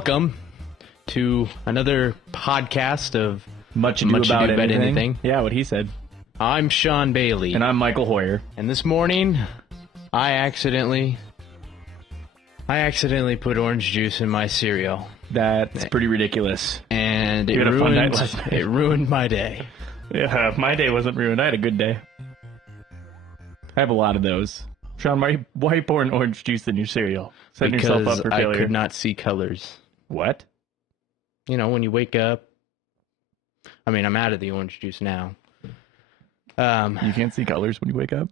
welcome to another podcast of Much Ado About Anything. Yeah, what he said. I'm Sean Bailey. And I'm Michael Hoyer. And this morning, I accidentally put orange juice in my cereal. That's pretty ridiculous. And You it had a fun night last night. ruined my day. Yeah, my day wasn't ruined. I had a good day. I have a lot of those. Sean, why you pouring orange juice in your cereal? Setting yourself up for failure. I could not see colors. What? You know, when you wake up. I mean, I'm out of the orange juice now. You can't see colors when you wake up?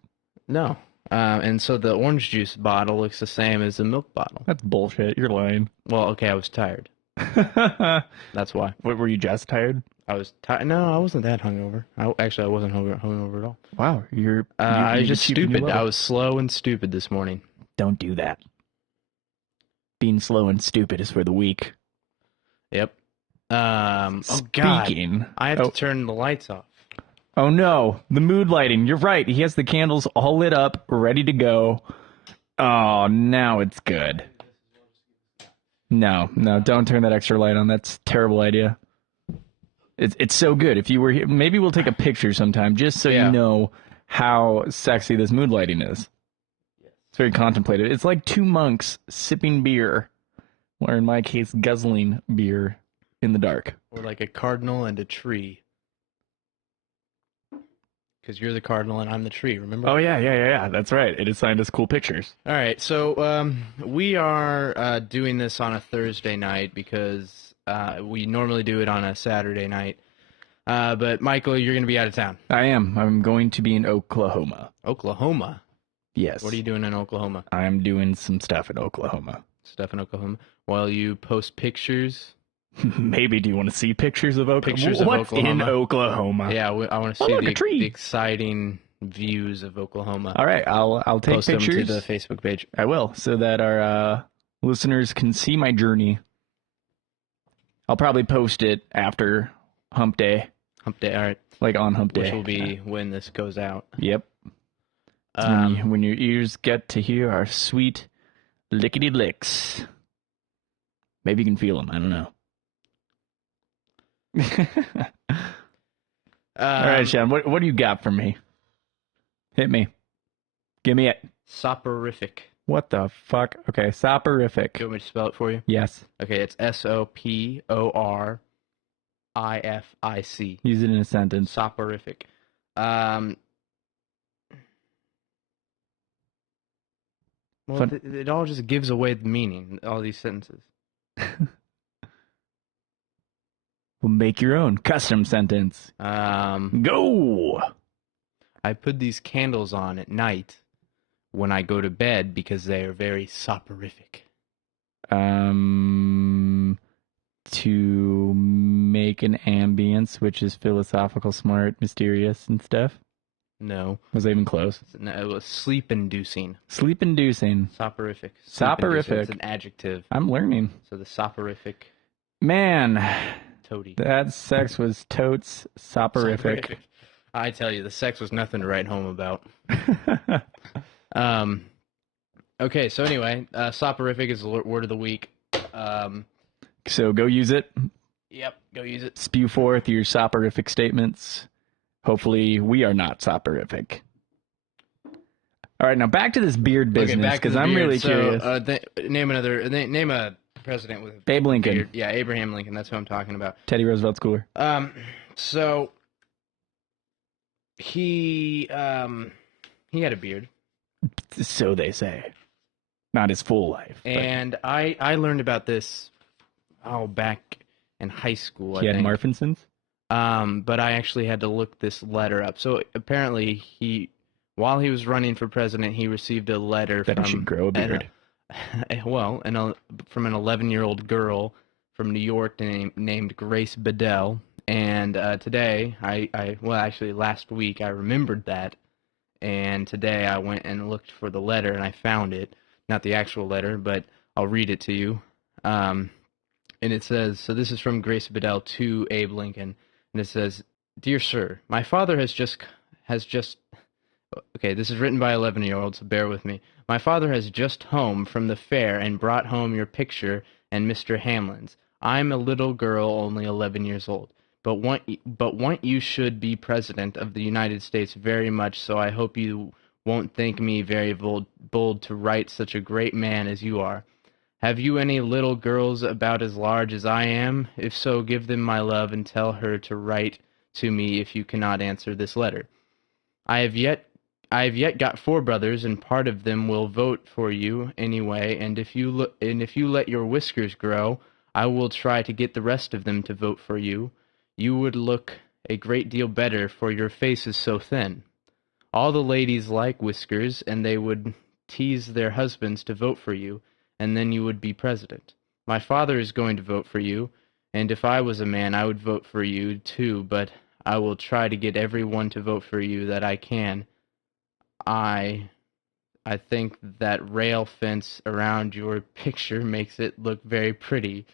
No. And so the orange juice bottle looks the same as the milk bottle. That's bullshit. You're lying. Well, okay, I was tired. That's why. What, were you just tired? I was tired. No, I wasn't that hungover. I wasn't hungover at all. Wow, I was just stupid. I was slow and stupid this morning. Don't do that. Being slow and stupid is for the weak. Yep. Speaking, oh God, I have to turn the lights off. Oh no, the mood lighting. You're right. He has the candles all lit up, ready to go. Oh, now it's good. No, don't turn that extra light on. That's a terrible idea. It's so good. If you were here, maybe we'll take a picture sometime just so you know how sexy this mood lighting is. It's very contemplative. It's like two monks sipping beer, or in my case, guzzling beer in the dark. Or like a cardinal and a tree. Because you're the cardinal and I'm the tree, remember? Oh, yeah. That's right. It assigned us cool pictures. All right, so we are doing this on a Thursday night because we normally do it on a Saturday night. But, Michael, you're going to be out of town. I am. I'm going to be in Oklahoma. Oklahoma? Yes. What are you doing in Oklahoma? I'm doing some stuff in Oklahoma. Stuff in Oklahoma? While you post pictures... Maybe. Do you want to see pictures of Oklahoma? Pictures of Oklahoma. In Oklahoma? Yeah, I want to see the exciting views of Oklahoma. All right, I'll take Post pictures them to the Facebook page. I will, so that our listeners can see my journey. I'll probably post it after Hump Day. Hump Day, all right. Like on Hump Day. Which will be when this goes out. Yep. When your ears get to hear our sweet lickety licks. Maybe you can feel them. I don't know. All right, Sean, what do you got for me? Hit me. Give me it. Soporific. What the fuck? Okay, soporific. Do you want me to spell it for you? Yes. Okay, it's SOPORIFIC. Use it in a sentence. Soporific. Well, it all just gives away the meaning, all these sentences. We'll make your own custom sentence. Go! I put these candles on at night when I go to bed because they are very soporific. To make an ambience which is philosophical, smart, mysterious, and stuff? No. Was I even close? No, it was sleep-inducing. Sleep-inducing. Soporific. Soporific. It's an adjective. I'm learning. So the soporific... Man... Toady. That sex was totes soporific. I tell you, the sex was nothing to write home about. Okay, so anyway, soporific is the word of the week. So go use it. Yep, go use it. Spew forth your soporific statements. Hopefully we are not soporific. All right, now back to this beard business, because I'm really curious. Name a president with Abe Lincoln. Beard. Yeah, Abraham Lincoln. That's who I'm talking about. Teddy Roosevelt's cooler. So he had a beard. So they say. Not his full life. And I learned about this back in high school. He had Marfinsons? But I actually had to look this letter up. So apparently while he was running for president, he received a letter that he should grow a beard. From an 11-year-old girl from New York named Grace Bedell. And today, actually last week, I remembered that. And today I went and looked for the letter, and I found it. Not the actual letter, but I'll read it to you. And it says, so this is from Grace Bedell to Abe Lincoln. And it says, "Dear Sir, my father has just Okay, this is written by 11-year-olds, so bear with me. My father has just home from the fair and brought home your picture and Mr. Hamlin's. I'm a little girl, only 11 years old, but want you should be president of the United States very much, so I hope you won't think me very bold to write such a great man as you are. Have you any little girls about as large as I am? If so, give them my love and tell her to write to me if you cannot answer this letter. I have yet I have yet got 4 brothers, and part of them will vote for you anyway, and if you let your whiskers grow, I will try to get the rest of them to vote for you. You would look a great deal better, for your face is so thin. All the ladies like whiskers, and they would tease their husbands to vote for you, and then you would be president. My father is going to vote for you, and if I was a man, I would vote for you too, but I will try to get everyone to vote for you that I can. I I think that rail fence around your picture makes it look very pretty.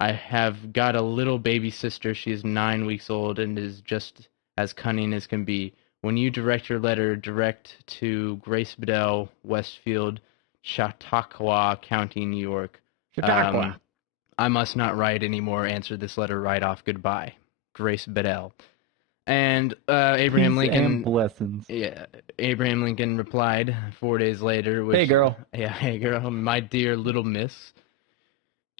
I have got a little baby sister. She is 9 weeks old and is just as cunning as can be. When you direct your letter, direct to Grace Bedell, Westfield, Chautauqua County, New York. Chautauqua. I must not write anymore. Answer this letter right off. Goodbye. Grace Bedell. And Abraham Peace and Lincoln, blessings. yeah, Abraham Lincoln replied 4 days later, Hey, girl. Yeah, hey, girl, my dear little miss,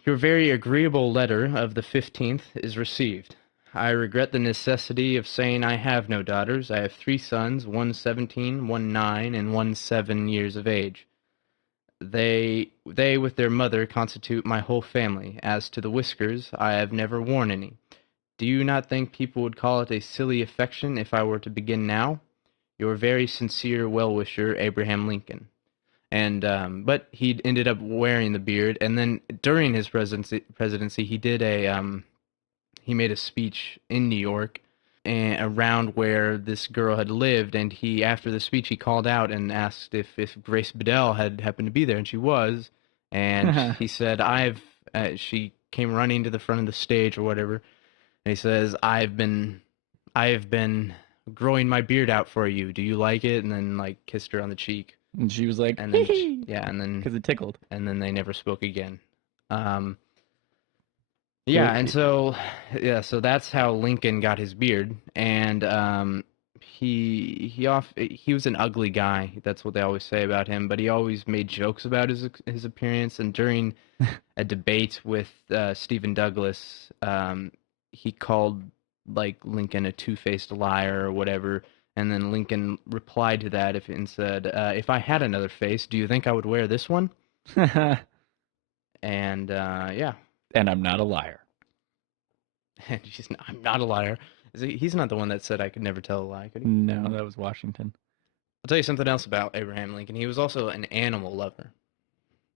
your very agreeable letter of the 15th is received. I regret the necessity of saying I have no daughters. I have 3 sons, one 17, one 9, and one 7 years of age. They with their mother constitute my whole family. As to the whiskers, I have never worn any. Do you not think people would call it a silly affection if I were to begin now? Your very sincere well-wisher, Abraham Lincoln. And but he ended up wearing the beard, and then during his presidency, he made a speech in New York and around where this girl had lived, and he after the speech he called out and asked if Grace Bedell had happened to be there, and she was, and he said she came running to the front of the stage or whatever, and he says, I have been growing my beard out for you. Do you like it? And then like kissed her on the cheek. And she was like, And then yeah, and then because it tickled. and then they never spoke again. Yeah, and so that's how Lincoln got his beard, and he was an ugly guy. That's what they always say about him. But he always made jokes about his appearance. And during a debate with Stephen Douglas, he called like Lincoln a two-faced liar or whatever. And then Lincoln replied to that and said, "If I had another face, do you think I would wear this one?" And yeah. And I'm not a liar. And I'm not a liar. He's not the one that said I could never tell a lie, could he? No, that was Washington. I'll tell you something else about Abraham Lincoln. He was also an animal lover.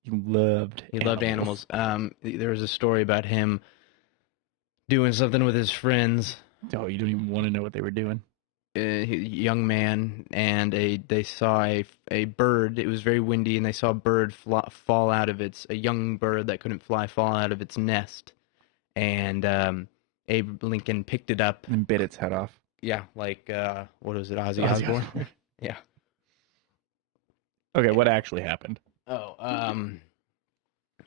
He loved animals. There was a story about him doing something with his friends. Oh, you don't even want to know what they were doing. Young man, and they saw a bird. It was very windy, and they saw a bird fall out of a young bird that couldn't fly fall out of its nest, and Abe Lincoln picked it up and bit its head off. Yeah, like what was it, Ozzy Osbourne? Yeah. Okay, what actually happened? Oh,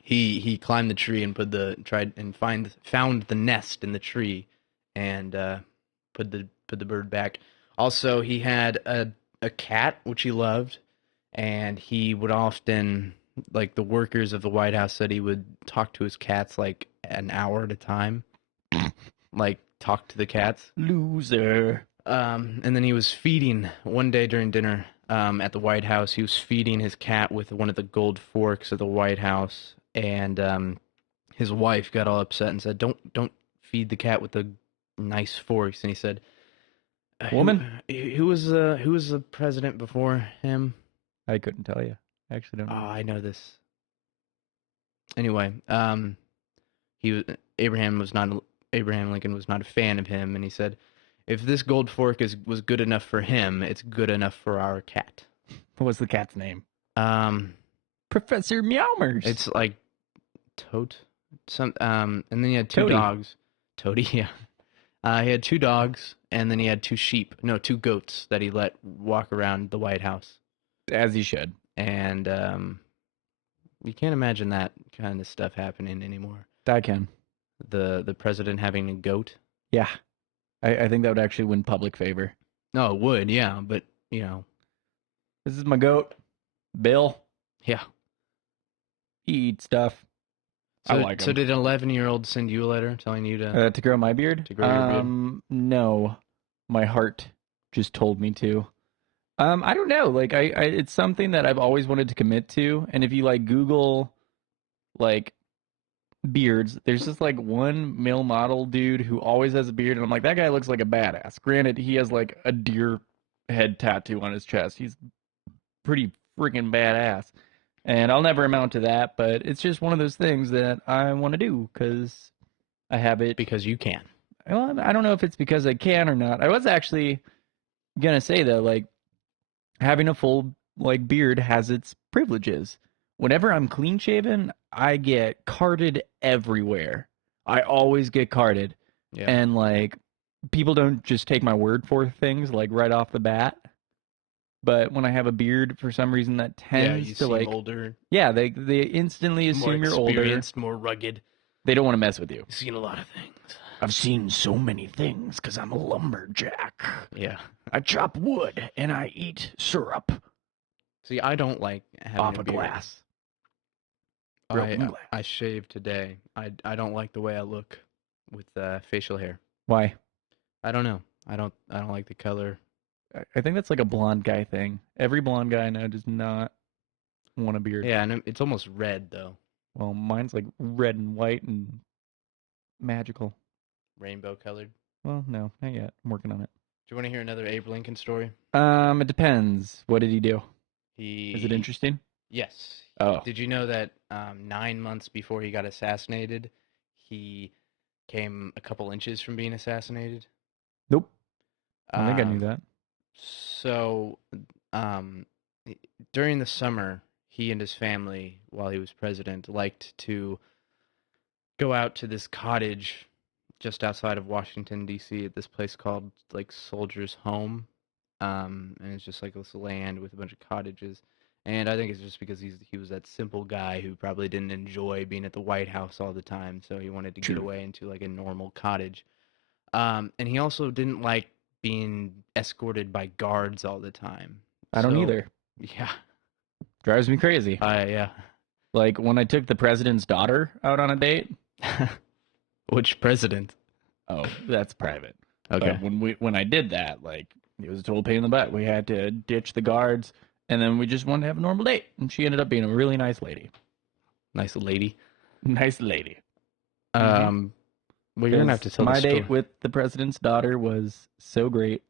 he climbed the tree and found the nest in the tree, and put the bird back. Also, he had a cat which he loved, and he would often, like the workers of the White House said, he would talk to his cats like an hour at a time, like talk to the cats. Loser. And then he was feeding one day during dinner at the White House. He was feeding his cat with one of the gold forks of the White House, and his wife got all upset and said, "Don't feed the cat with the nice forks." And he said, "Woman, who was the president before him?" I couldn't tell you. I actually don't know. Oh, I know this. Anyway, Abraham Lincoln was not a fan of him, and he said, "If this gold fork was good enough for him, it's good enough for our cat." What was the cat's name? Professor Meowmers. It's like Tote. And then he had two dogs. Toady, yeah. He had 2 dogs, and then he had 2 goats that he let walk around the White House. As he should. And, You can't imagine that kind of stuff happening anymore. I can. The president having a goat. Yeah. I think that would actually win public favor. No, it would, yeah, but you know, This is my goat, Bill. yeah. He eats stuff. I So, like so him. did an 11-year-old send you a letter telling you to To grow my beard? to grow your beard? No. My heart just told me to. I don't know. Like it's something that I've always wanted to commit to. And if you like Google like beards, there's just like one male model dude who always has a beard, and I'm like, that guy looks like a badass. Granted, he has like a deer head tattoo on his chest. He's pretty freaking badass. And I'll never amount to that, but it's just one of those things that I want to do because I have it. Because you can. Well, I don't know if it's because I can or not. I was actually gonna say though, like having a full like beard has its privileges. Whenever I'm clean shaven, I get carded everywhere. I always get carded. Yeah. And like people don't just take my word for things like right off the bat. But when I have a beard, for some reason, that tends you to seem like older, yeah, they instantly more assume you're older. experienced, more rugged. They don't want to mess with you. You've seen a lot of things. I've seen so many things because I'm a lumberjack. Yeah. I chop wood and I eat syrup See, I don't like having off a a beard. glass. Broken glass. I shaved today. I don't like the way I look with facial hair. Why? I don't know. I don't like the color. I think that's like a blonde guy thing. Every blonde guy I know does not want a beard. Yeah, and it's almost red though. Well, mine's like red and white and magical. Rainbow colored. Well, no, not yet. I'm working on it. Do you want to hear another Abe Lincoln story? It depends. What did he do? Is it interesting? Yes. Oh. Did you know that 9 months before he got assassinated, he came a couple inches from being assassinated? Nope. I think I knew that. So, um, during the summer, he and his family, while he was president, liked to go out to this cottage just outside of Washington, D.C., at this place called, like, Soldier's Home. And it's just, like, this land with a bunch of cottages. And I think it's just because he was that simple guy who probably didn't enjoy being at the White House all the time, so he wanted to get away into, like, a normal cottage. And he also didn't like being escorted by guards all the time. I don't either. Yeah. Drives me crazy. Yeah. Like when I took the president's daughter out on a date. Which president? Oh, that's private. Okay. But when I did that, like it was a total pain in the butt. We had to ditch the guards, and then we just wanted to have a normal date. And she ended up being a really nice lady. Nice lady. Nice lady. Well, you're gonna have to tell the my story. date with the president's daughter was so great.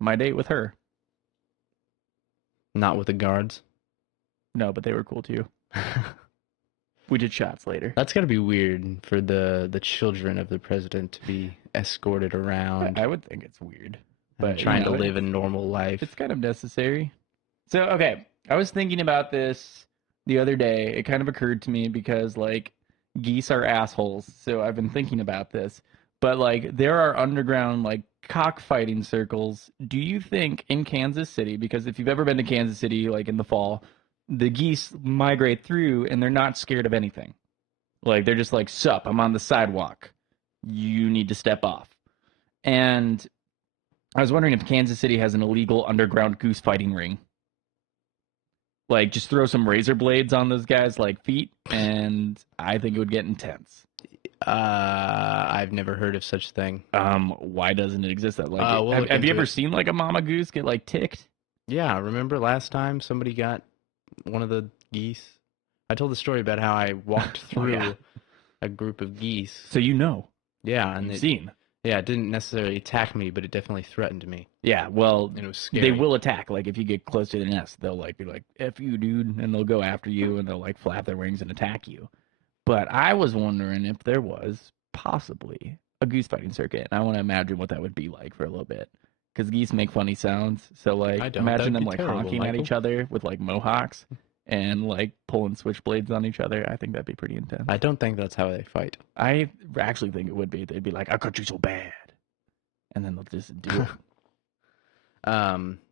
My date with her. Not with the guards. No, but they were cool too. We did shots later. That's gotta be weird for the children of the president to be escorted around. I would think it's weird, but trying to live a normal life. It's kind of necessary. So, okay, I was thinking about this the other day. It kind of occurred to me because, like, geese are assholes, so I've been thinking about this. But, like, there are underground, like, cockfighting circles. Do you think in Kansas City, because if you've ever been to Kansas City, like, in the fall, the geese migrate through and they're not scared of anything. Like, they're just like, sup, I'm on the sidewalk. You need to step off. And I was wondering if Kansas City has an illegal underground goose fighting ring. Like, just throw some razor blades on those guys' like feet, and I think it would get intense. I've never heard of such a thing. Why doesn't it exist? That like, have you ever seen like a mama goose get like ticked? Yeah, remember last time somebody got one of the geese? I told the story about how I walked through a group of geese. So you know. Yeah, and it didn't necessarily attack me, but it definitely threatened me. Yeah, well, and it was scary. They will attack. Like, if you get close to the nest, they'll, like, be like, F you, dude, and they'll go after you, and they'll, like, flap their wings and attack you. But I was wondering if there was possibly a goose fighting circuit, and I want to imagine what that would be like for a little bit. Because geese make funny sounds, so, like, imagine them, like, honking at each other with, like, mohawks and, like, pulling switchblades on each other. I think that'd be pretty intense. I don't think that's how they fight. I actually think it would be. They'd be like, I cut you so bad. And then they'll just do it.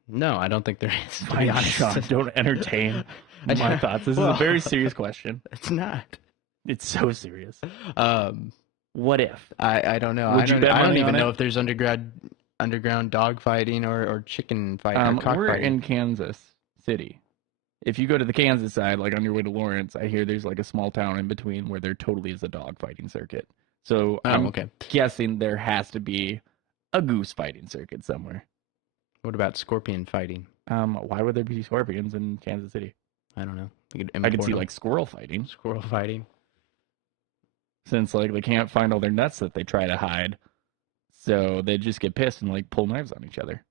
No, I don't think there is. Sean, don't entertain. my thoughts. This is a very serious question. It's not. It's so serious. Um, What if? I don't know. Would you bet I don't money on even know it? if there's underground dog fighting or chicken fight or We're cockfighting. in Kansas City. If you go to the Kansas side, like on your way to Lawrence, I hear there's like a small town in between where there totally is a dog fighting circuit. So Oh, I'm okay. guessing there has to be a goose fighting circuit somewhere. What about scorpion fighting? Why would there be scorpions in Kansas City? I don't know. You could I could import see 'em. like squirrel fighting, Squirrel fighting. since like they can't find all their nuts that they try to hide. So they just get pissed and like pull knives on each other.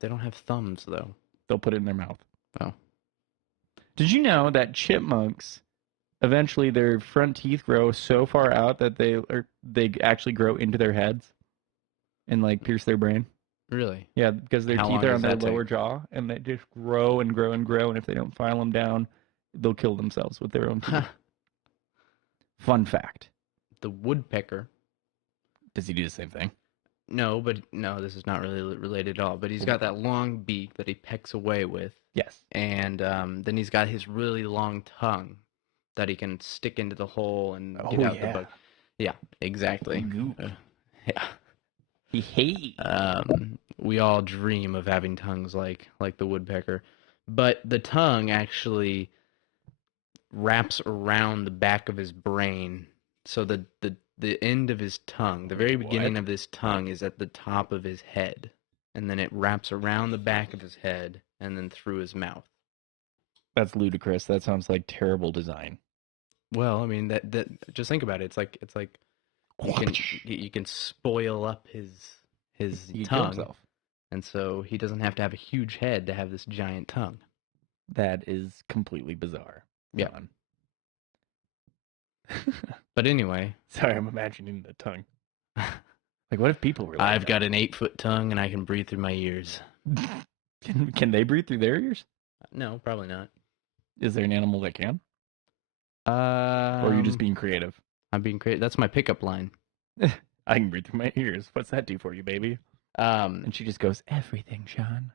They don't have thumbs though. They'll put it in their mouth. Oh. Did you know that chipmunks eventually their front teeth grow so far out that they actually grow into their heads and like pierce their brain? Really? Yeah, because their How teeth long are does on their that take? lower jaw and they just grow and grow and grow, and if they don't file them down, they'll kill themselves with their own teeth. Fun fact. The woodpecker. Does he do the same thing? No, this is not really related at all. But he's got that long beak that he pecks away with. Yes. And then he's got his really long tongue that he can stick into the hole and get out the bug. Yeah, exactly. Yeah. Hey. We all dream of having tongues like the woodpecker, but the tongue actually wraps around the back of his brain. So the end of his tongue, the very beginning of his tongue, is at the top of his head, and then it wraps around the back of his head and then through his mouth. That's ludicrous. That sounds like terrible design. Well, I mean that just think about it. It's like you can spoil up his tongue, and so he doesn't have to have a huge head to have this giant tongue. That is completely bizarre. Yeah. But anyway, sorry, I'm imagining the tongue. Like, what if people were like I've got an 8-foot tongue and I can breathe through my ears. Can they breathe through their ears? No, probably not. Is there an animal that can? Or are you just being creative? I'm being creative. That's my pickup line. I can breathe through my ears. What's that do for you, baby? And she just goes, everything, Sean.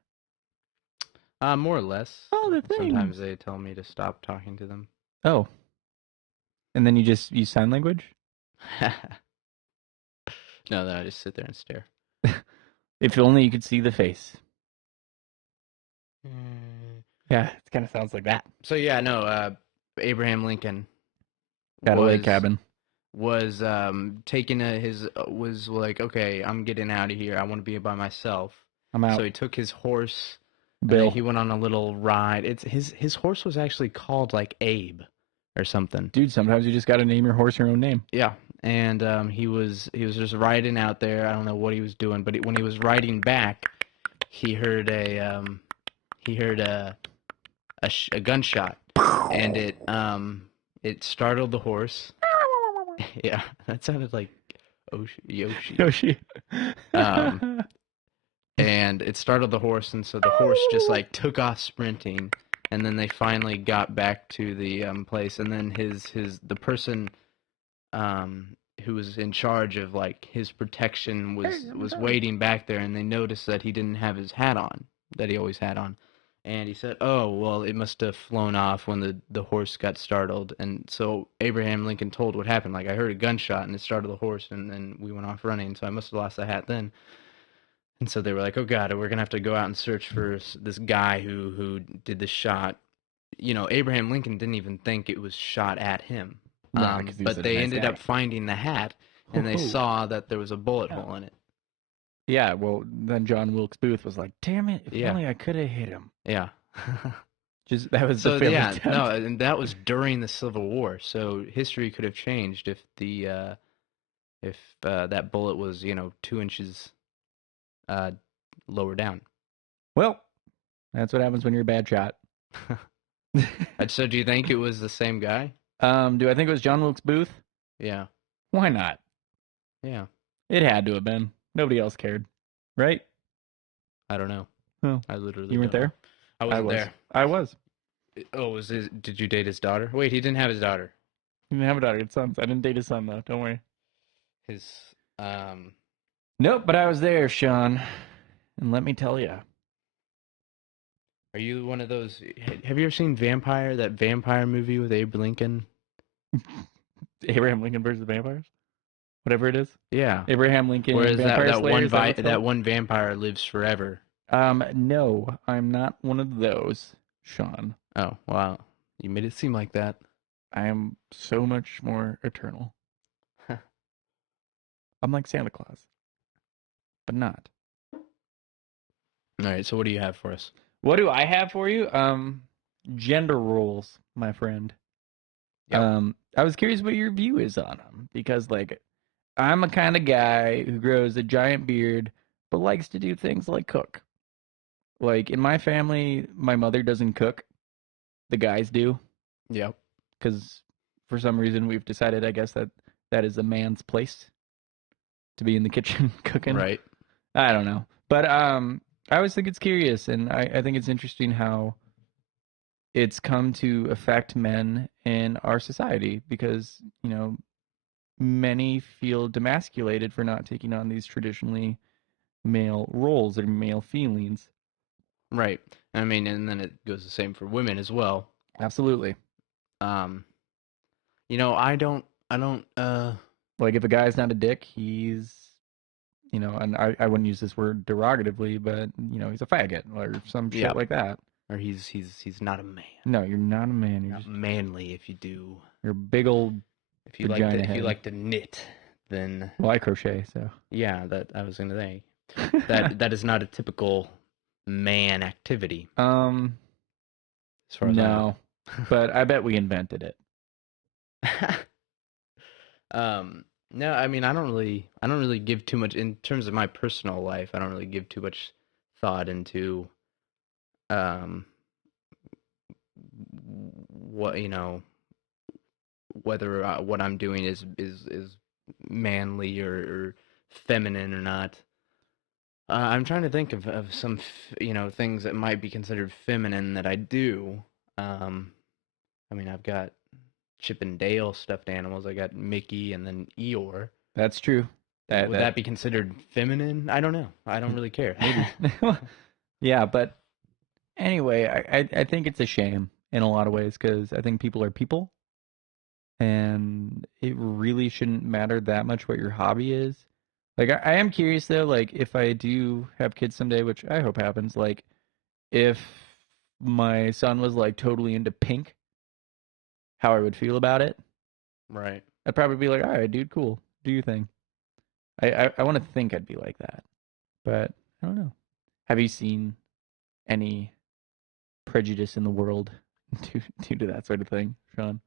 More or less. All the things. Sometimes they tell me to stop talking to them. Oh. And then you just use sign language? No, then I just sit there and stare. If only you could see the face. Yeah, it kind of sounds like that. So yeah, no, Abraham Lincoln got a lake cabin. Was taking was like, okay, I'm getting out of here. I want to be by myself. I'm out. So he took his horse. Bill. He went on a little ride. It's his horse was actually called like Abe or something. Dude, sometimes you just got to name your horse your own name. Yeah. And he was just riding out there. I don't know what he was doing, but when he was riding back, he heard a gunshot, and it startled the horse. Yeah, that sounded like Yoshi. And it startled the horse, and so the horse just like took off sprinting, and then they finally got back to the place, and then the person who was in charge of like his protection was waiting back there, and they noticed that he didn't have his hat on that he always had on. And he said, oh, well, it must have flown off when the horse got startled. And so Abraham Lincoln told what happened. Like, I heard a gunshot, and it startled the horse, and then we went off running. So I must have lost the hat then. And so they were like, oh, God, we're going to have to go out and search for this guy who did the shot. You know, Abraham Lincoln didn't even think it was shot at him. But they ended up finding the hat, and they saw that there was a bullet hole in it. Yeah, well, then John Wilkes Booth was like, damn it, if only I could have hit him. Yeah. That was the failed attempt. No, and that was during the Civil War, so history could have changed if that bullet was, 2 inches lower down. Well, that's what happens when you're a bad shot. So do you think it was the same guy? Do I think it was John Wilkes Booth? Yeah. Why not? Yeah. It had to have been. Nobody else cared, right? I don't know. Oh, I literally. You weren't there? I wasn't there. I was. Oh, did you date his daughter? Wait, he didn't have his daughter. He didn't have a daughter. He had sons. I didn't date his son though. Don't worry. His Nope, but I was there, Sean, and let me tell you. Are you one of those? Have you ever seen Vampire? That vampire movie with Abe Lincoln? Abraham Lincoln versus the vampires, whatever it is. Yeah. Abraham Lincoln and Whereas Vampire Slayer. Is that what it's that called? one vampire lives forever. No, I'm not one of those, Sean. Oh wow, you made it seem like that. I am so much more eternal. I'm like Santa Claus, but not. All right. So what do you have for us? What do I have for you? Gender roles, my friend. Yep. I was curious what your view is on them because, like, I'm a kind of guy who grows a giant beard but likes to do things like cook. Like in my family, my mother doesn't cook; the guys do Yep. because for some reason we've decided, I guess, that that is a man's place to be in the kitchen cooking. Right. I don't know, but I always think it's curious, and I think it's interesting how it's come to affect men in our society because, you know, many feel demasculated for not taking on these traditionally male roles or male feelings. Right. I mean, and then it goes the same for women as well. Absolutely. Um, I don't. Like if a guy's not a dick, he's, you know, and I wouldn't use this word derogatively, but, you know, he's a faggot or some shit Yep. like that. Or he's not a man. No, you're not a man. You're Not just, manly if you do. you're a big old vagina If you head. like to knit, then Well, I crochet, so. yeah, that I was gonna say that is not a typical man activity um, as far as I no, but I bet we invented it. know. No, I mean I don't really give too much in terms of my personal life. I don't really give too much thought into um what whether what I'm doing is manly or feminine or not. I'm trying to think of some things that might be considered feminine that I do. Um, I mean I've got Chip and Dale stuffed animals. I got Mickey and then Eeyore. That's true. Would that be considered feminine? I don't know. I don't really care. maybe. Yeah, but anyway, I think it's a shame in a lot of ways because I think people are people, and it really shouldn't matter that much what your hobby is. Like I am curious though, like if I do have kids someday, which I hope happens, like if my son was like totally into pink, how I would feel about it. Right. I'd probably be like, all right, dude, cool, do your thing. I want to think I'd be like that, but I don't know. Have you seen any prejudice in the world due to that sort of thing, Sean?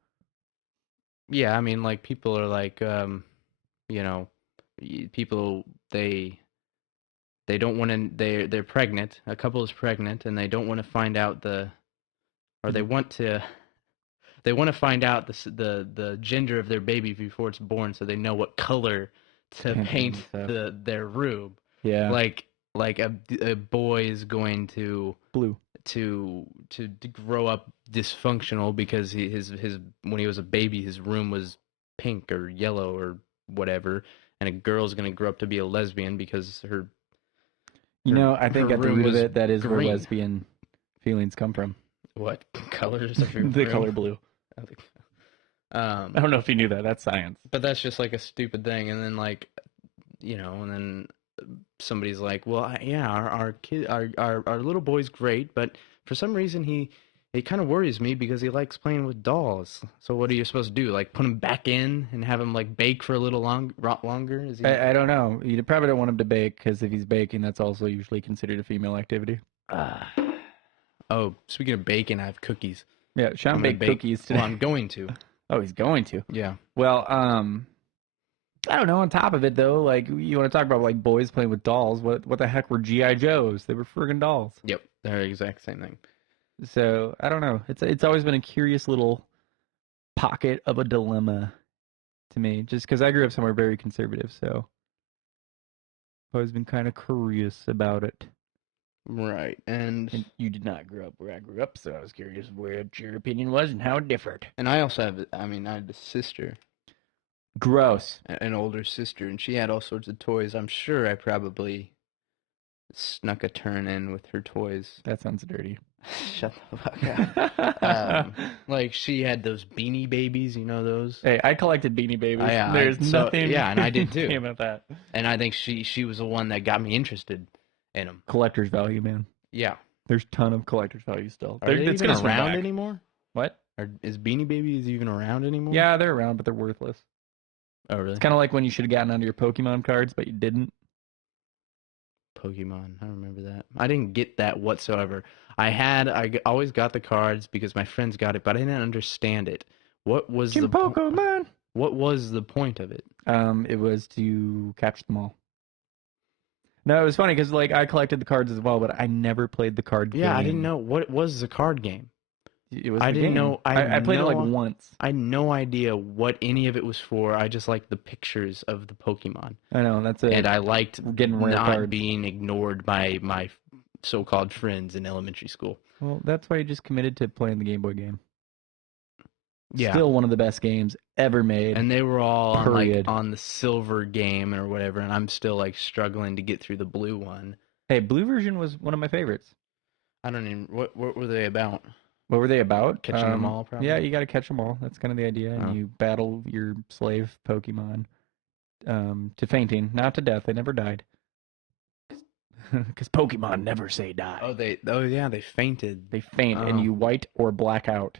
Yeah, I mean like people are like you know, people they don't want to they're pregnant. A couple is pregnant and they don't want to find out or they Mhm. want to they want to find out the gender of their baby before it's born so they know what color to Paint it paint and stuff. their room. Yeah, Like a boy is going blue. to grow up dysfunctional because his when he was a baby his room was pink or yellow or whatever, and a girl's going to grow up to be a lesbian because You know, I her think at the room root of was it, that is where green. lesbian feelings come from. What colors of your The room? color blue. I Um, don't know if you knew that. That's science. but that's just like a stupid thing, and then like and then somebody's like, well, yeah, our kid, our little boy's great, but for some reason he kind of worries me because he likes playing with dolls. So what are you supposed to do? Like put him back in and have him like bake for a little longer? Is he? I don't know. You probably don't want him to bake because if he's baking, that's also usually considered a female activity. Uh, oh, speaking of baking, I have cookies. Yeah, Sean I'm gonna baked bake. cookies Well, today. I'm going to. Oh, he's going to. Yeah. Well, I don't know. On top of it, though, like you want to talk about like boys playing with dolls? What the heck were GI Joes? They were friggin' dolls. Yep. They're the exact same thing. So I don't know. It's always been a curious little pocket of a dilemma to me, just because I grew up somewhere very conservative. So I've always been kind of curious about it. Right. And And you did not grow up where I grew up, so I was curious what your opinion was and how it differed. I also have. I mean, I had a sister, Gross. an older sister, and she had all sorts of toys. I'm sure I probably snuck a turn in with her toys. That sounds dirty. Shut the fuck up. Like she had those Beanie Babies, you know those? Hey, I collected Beanie Babies. Yeah, There's so nothing yeah, and I did gay too. about that. And I think she was the one that got me interested in them. Collector's value, man. Yeah. There's a ton of collector's value still. Are they It's even gonna swing around back. anymore? What? Or is Beanie Babies even around anymore? Yeah, they're around, but they're worthless. Oh, It's really? kind of like when you should have gotten onto your Pokemon cards, but you didn't. Pokemon. I remember that. I didn't get that whatsoever. Always got the cards because my friends got it, but I didn't understand it. What was Team the Pokemon. what was the point of it? It was to catch them all. No, it was funny because like I collected the cards as well, but I never played the card Yeah, I didn't game. know what was the card game. It was I the didn't game. know. I had I played it like no. once. I had no idea what any of it was for. I just liked the pictures of the Pokemon, I know that's it. and I liked Getting rare not cards. being ignored by my so-called friends in elementary school. Well, that's why you just committed to playing the Game Boy game. Yeah, Still one of the best games ever made. and they were all on like Period. on the silver game or whatever, and I'm still like struggling to get through the blue one. Hey, blue version was one of my favorites. I don't even what were they about? What were they about? Catching them all, probably. Yeah, you got to catch them all. That's kind of the idea. And Oh. you battle your slave Pokemon to fainting, not to death. They never died. Because Pokemon never say die. Oh yeah, they fainted. They faint, and Oh. you white or black out.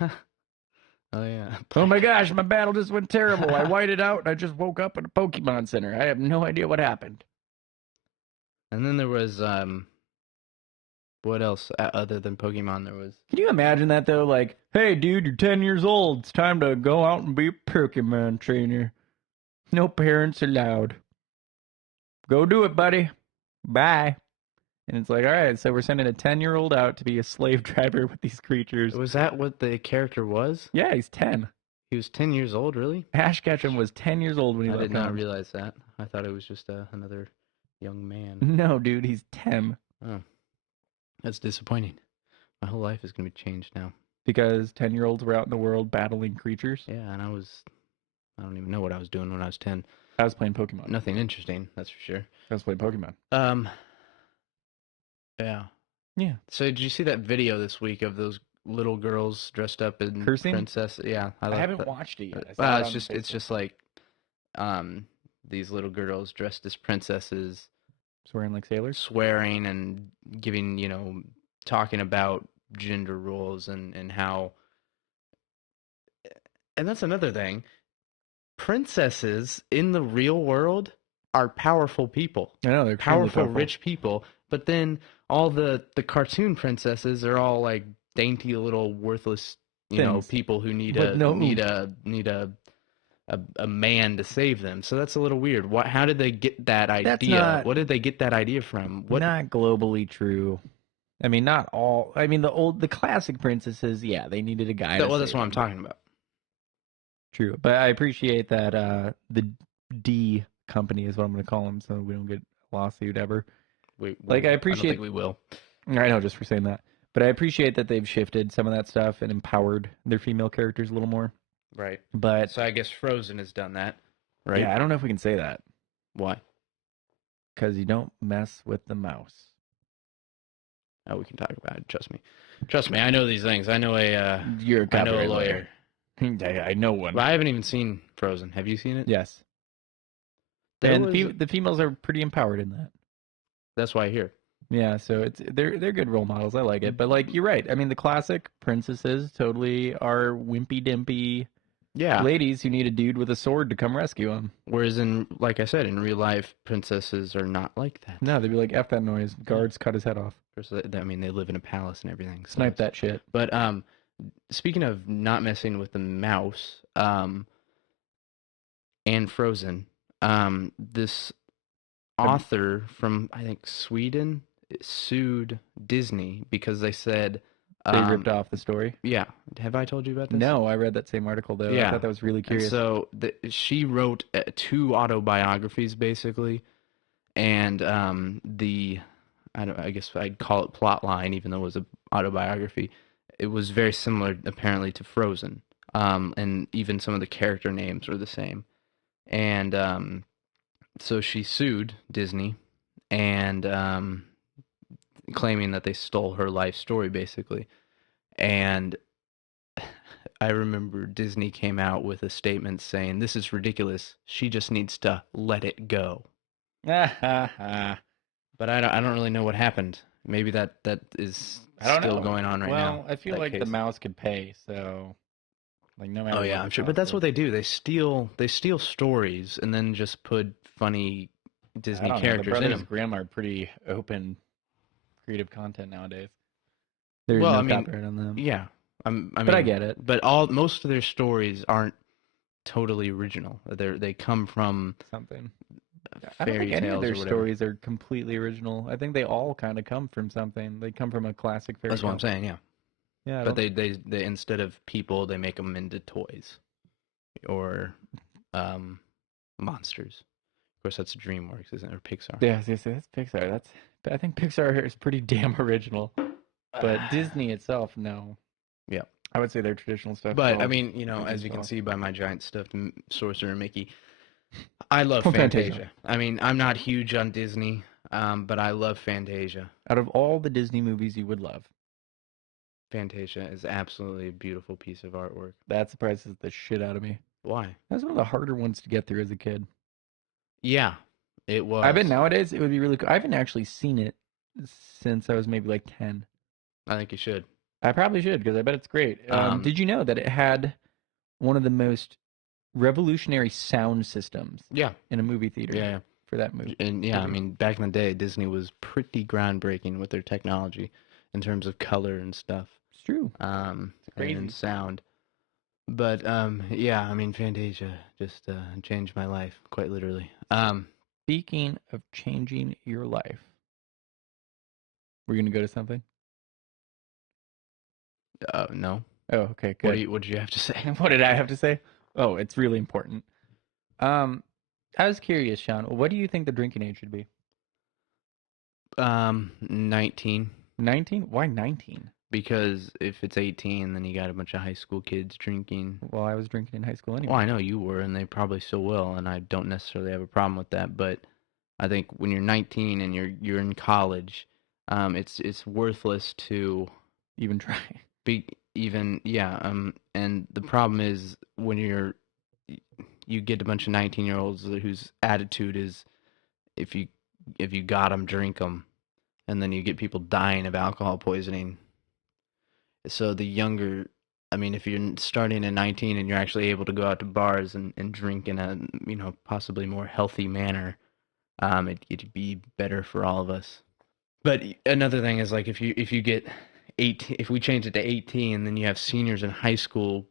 Oh yeah. Oh my gosh, my battle just went terrible. I whited out, and I just woke up at a Pokemon Center. I have no idea what happened. And then there was what else other than Pokemon? There was Can you imagine that though? Like, hey, dude, you're 10 years old. It's time to go out and be a Pokemon trainer. No parents allowed. Go do it, buddy. Bye. And it's like, all right, so we're sending a 10-year-old out to be a slave driver with these creatures. Was that what the character was? Yeah, he's 10. He was 10 years old, really? Ash Ketchum was 10 years old when he I left did not home. realize that. I thought it was just another young man. No, dude, he's 10. Oh, that's disappointing. My whole life is going to be changed now. Because 10-year-olds were out in the world battling creatures. Yeah, and I don't even know what I was doing when I was 10. I was playing Pokemon. Nothing interesting, that's for sure. I was playing Pokemon. Yeah. Yeah. So did you see that video this week of those little girls dressed up in Cursing? princess? Yeah, I like haven't that. watched it yet. I saw Well, it it's on just Facebook. like these little girls dressed as princesses Swearing like sailors? swearing and giving, talking about gender roles and how, and that's another thing. Princesses in the real world are powerful people. I know, they're extremely Powerful, powerful. rich people. But then all the cartoon princesses are all like dainty little worthless, Things. people who need With no a man to save them. So that's a little weird. How did they get that idea? That's not- What did they get that idea from? What? Not globally true. I mean, not all. I mean, the classic princesses, yeah, they needed a guy. Well, that's what I'm talking about. True, but I appreciate that the D company is what I'm going to call them, so we don't get a lawsuit ever. I appreciate. I don't think we will. I know, just for saying that, but I appreciate that they've shifted some of that stuff and empowered their female characters a little more. Right. But So I guess Frozen has done that, right? yeah, I don't know if we can say that Why? because you don't mess with the mouse. Oh, we can talk about it. Trust me. I know these things. I know You're a I know a copyright lawyer. I know one. But I haven't even seen Frozen. Have you seen it? Yes, There and was- the females are pretty empowered in that. That's why I hear. Yeah, so they're good role models. I like it, but like you're right. I mean, the classic princesses totally are wimpy dimpy Yeah. ladies who need a dude with a sword to come rescue them. Whereas like I said, in real life, princesses are not like that. No, they'd be like, "F that noise!" Guards cut his head off. Of course, I mean, they live in a palace and everything. So Snipe that shit. But speaking of not messing with the mouse, and Frozen, this author from I think Sweden sued Disney because they said They ripped off the story. Yeah, have I told you about this? No, I read that same article though. Yeah. I thought that was really And curious. so she wrote 2 autobiographies basically, and I guess I'd call it plot line, even though it was an autobiography. It was very similar, apparently, to Frozen, and even some of the character names were the same. And so she sued Disney, and claiming that they stole her life story basically. And I remember Disney came out with a statement saying, "This is ridiculous. She just needs to let it go." But I don't really know what happened. Maybe that is I don't still know. going on right now. Well, I feel That like the case. mouse could pay, so like no Oh matter yeah, what I'm the sure. But cost that's is. what they do. They steal stories and then just put funny I Disney don't know. The characters in Brothers them. Grimm are pretty open creative content nowadays. There is Well, no I mean, copyright on them. yeah. I But I mean, get it. but most of their stories aren't totally original. They come from Something. I don't think fairy any of tales their or whatever. stories are completely original. I think they all kind of come from something. They come from a classic fairy That's what I'm tale. saying. Yeah. Yeah, I But don't. they instead of people, they make them into toys or um, monsters. Of course, that's DreamWorks, isn't it, or Pixar? Yes, that's Pixar. That's. I think Pixar is pretty damn original. But Disney itself, no. Yeah. I would say their traditional stuff is But I all just mean, as hands you can off. see by my giant stuffed sorcerer Mickey, I love Oh, Fantasia. Fantasia. I mean, I'm not huge on Disney, but I love Fantasia. Out of all the Disney movies you would love, Fantasia is absolutely a beautiful piece of artwork. that surprises the shit out of me. Why? That's one of the harder ones to get through as a kid. Yeah, it I bet was. nowadays it would be really cool. I haven't actually seen it since I was maybe like 10. I think you should. I probably should because I bet it's great. Um, Did you know that it had one of the most revolutionary sound systems yeah, in a movie theater yeah, for that movie? and yeah. I mean, back in the day, Disney was pretty groundbreaking with their technology in terms of color and stuff, It's true. It's and crazy. sound. But yeah, I mean, Fantasia just changed my life quite literally. Speaking of changing your life, we're gonna go to something. No. Oh, okay, good. What did you have to say? What did I have to say? Oh, it's really important. Um, I was curious, Sean. What do you think the drinking age should be? 19. 19? Why 19? Because if it's 18, then you got a bunch of high school kids drinking. Well, I was drinking in high school Well, anyway. I know you were, and they probably still will, and I don't necessarily have a problem with that. But I think when you're 19 and you're in college, it's worthless to Even try. be even yeah. And the problem is when you get a bunch of 19-year-olds whose attitude is if you got them, drink them, and then you get people dying of alcohol poisoning. So the younger, I mean, if you're starting at 19 and you're actually able to go out to bars and drink in a, possibly more healthy manner, it'd be better for all of us. But another thing is like if you get 18, if we change it to 18, then you have seniors in high school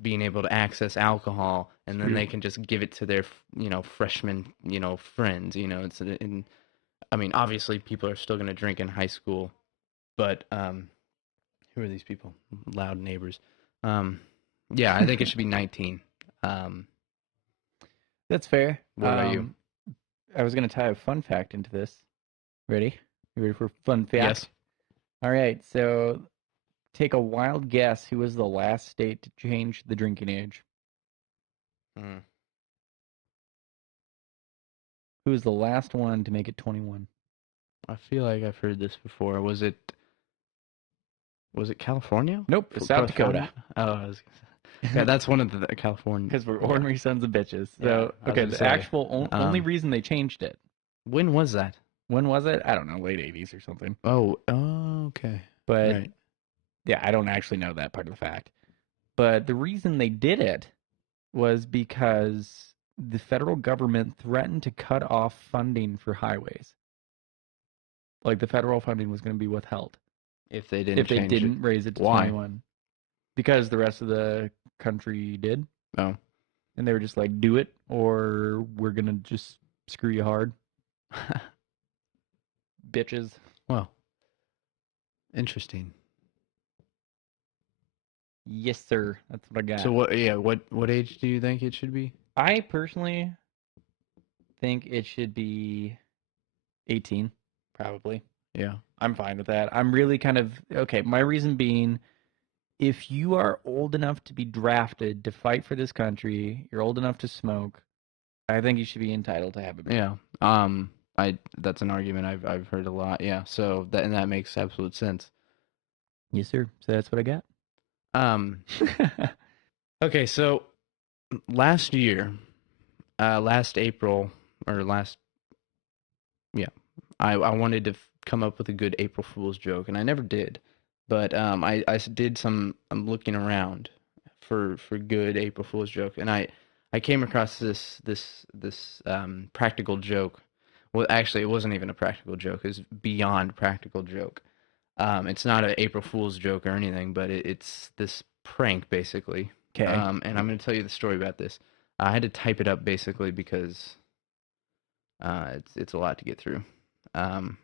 being able to access alcohol, and then True. they can just give it to their, freshmen, friends. It's in. I mean, obviously, people are still going to drink in high school, but who are these people? Loud neighbors. Um, yeah, I think it should be 19. Um, That's fair. what about you? I was going to tie a fun fact into this. Ready? You ready for fun Yes. fact? All right. So take a wild guess who was the last state to change the drinking age? Mm. Who was the last one to make it 21? I feel like I've heard this before. Was it California? Nope, it's South Dakota. Oh, yeah, that's one of the California. Because we're Yeah. ornery sons of bitches. Yeah, So, I was okay, gonna the say, actual only reason they changed it. When was that? When was it? I don't know, late 80s or something. Oh, okay. But Right. yeah, I don't actually know that part of the fact. But the reason they did it was because the federal government threatened to cut off funding for highways. Like the federal funding was going to be withheld If they didn't if they change it. didn't raise it to Why? 21. Because the rest of the country did. Oh. And they were just like, do it or we're going to just screw you hard. Bitches. Well, interesting. Yes, sir. That's what I got. So what age do you think it should be? I personally think it should be 18, probably. Yeah. I'm fine with that. I'm really kind of okay. My reason being, if you are old enough to be drafted to fight for this country, you're old enough to smoke, I think you should be entitled to have a beer. Yeah. I that's an argument I've heard a lot. Yeah. So that makes absolute sense. Yes, sir. So that's what I got. Um. Okay. So last year, last April or last yeah, I wanted to come up with a good April Fool's joke, and I never did. But I did some. I'm looking around for good April Fool's joke, and I came across this practical joke. Well, actually, it wasn't even a practical joke. It was beyond practical joke. It's not an April Fool's joke or anything, but it's this prank basically. Okay. And I'm going to tell you the story about this. I had to type it up basically because it's a lot to get through. Um,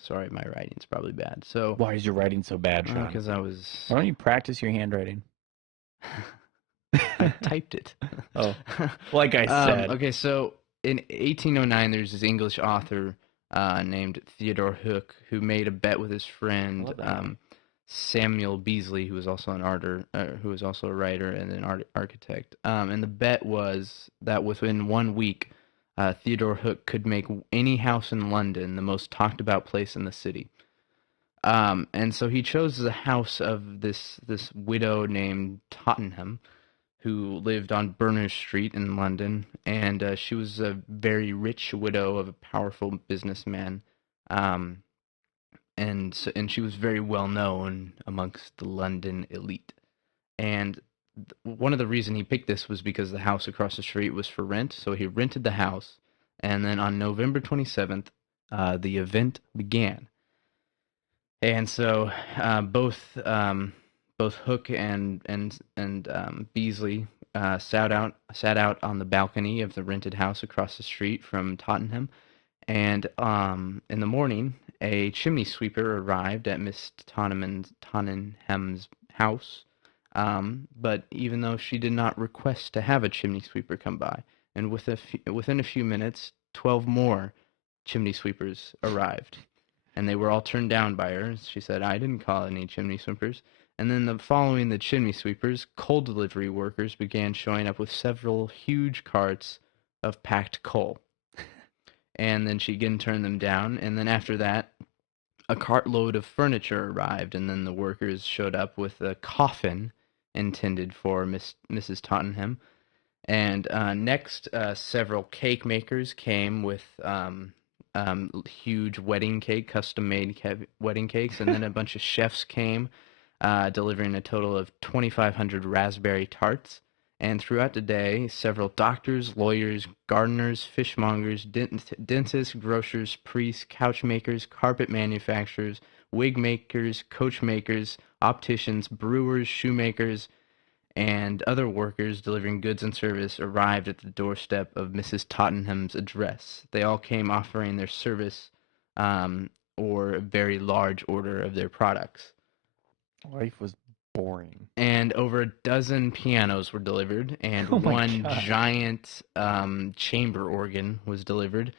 Sorry, my writing's probably bad. So, Why is your writing so bad, Sean? because I was Why don't you practice your handwriting? I typed it. Oh, like I said. Okay, so in 1809, there's this English author named Theodore Hook who made a bet with his friend Samuel Beasley, who was also who was also a writer and an architect. And the bet was that within 1 week, Theodore Hook could make any house in London the most talked about place in the city. And so he chose the house of this widow named Tottenham, who lived on Berners Street in London, and she was a very rich widow of a powerful businessman, um, and she was very well known amongst the London elite. And one of the reason he picked this was because the house across the street was for rent, so he rented the house, and then on November 27th, the event began. And so both Hook and Beasley sat out on the balcony of the rented house across the street from Tottenham, and in the morning, a chimney sweeper arrived at Miss Tottenham's house. But even though she did not request to have a chimney sweeper come by, and within a few minutes, 12 more chimney sweepers arrived, and they were all turned down by her. She said, "I didn't call any chimney sweepers." And then following the chimney sweepers, coal delivery workers began showing up with several huge carts of packed coal. And then she again turned them down. And then after that, a cartload of furniture arrived. And then the workers showed up with a coffin intended for Mrs. Tottenham. And next, several cake makers came with huge wedding cake, custom-made wedding cakes, and then a bunch of chefs came, delivering a total of 2,500 raspberry tarts. And throughout the day, several doctors, lawyers, gardeners, fishmongers, dentists, grocers, priests, couch makers, carpet manufacturers, wig makers, coach makers, opticians, brewers, shoemakers, and other workers delivering goods and service arrived at the doorstep of Mrs. Tottenham's address. They all came offering their service or a very large order of their products. Life was boring. And over a dozen pianos were delivered, and Oh my one God. giant chamber organ was delivered.